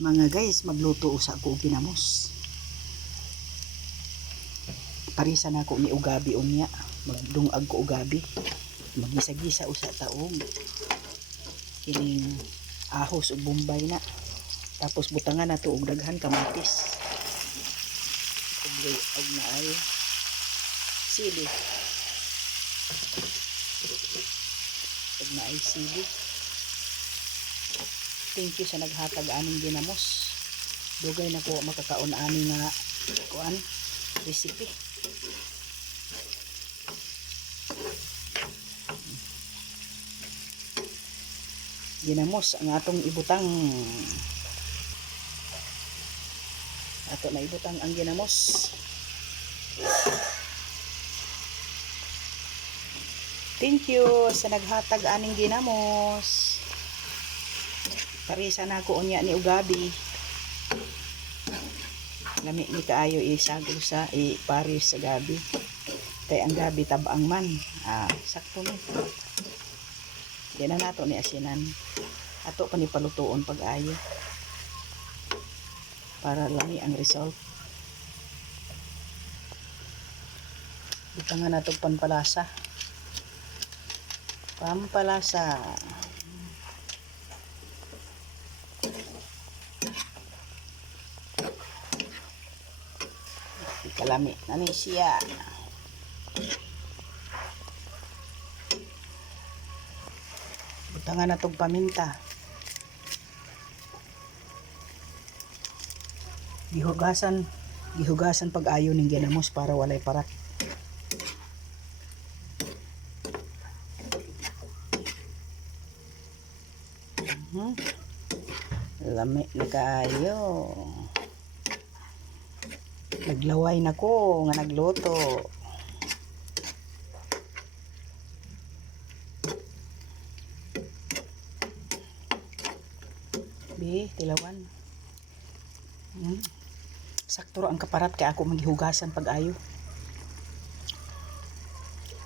Mga guys, magluto usa ko og ginamos. Parisan ako ni ugabi unya. Magdungag ko ugabi. Magisa-gisa usa taog. Kining ahos ug bombay na. Tapos butangan na to og daghan kamatis. Ug naay sili. Ug naay sili. Thank you sa naghatag aning ginamos. Dugay na po makakaon ani nga kuan recipe. Ginamos ang atong ibutang. Ato na ibutang ang ginamos. Thank you sa naghatag aning ginamos. Parisa na ako unya ni ugabi. Lami ni kaayo isagol sa iparis sa gabi. Kay ang gabi tabang man. Sakto mo. Yan na nato ni asinan. Ato pa ni palutuon pag-ayo. Para lami ang result. Butangan nato panpalasa. Pampalasa. Kalami na ni siya. Butangan na itong paminta. Gihugasan pag-ayo ng ginamos para walay parak. Lami na kaayo. Naglaway na ko nga nagluto. Tilawan. Sakto ang kaparat kay ako maghihugasan pag-ayo.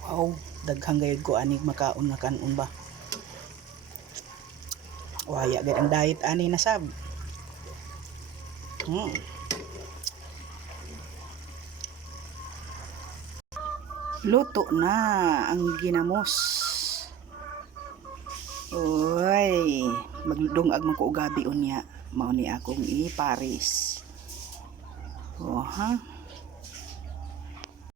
Wow, daghang gayud ko anig makaon nga kanon ba. Waya gid ang diet ani na sab. Luto na ang ginamos. Uy, magdungag man ko ugabi unya. Mao ni akong iparis. Oh ha.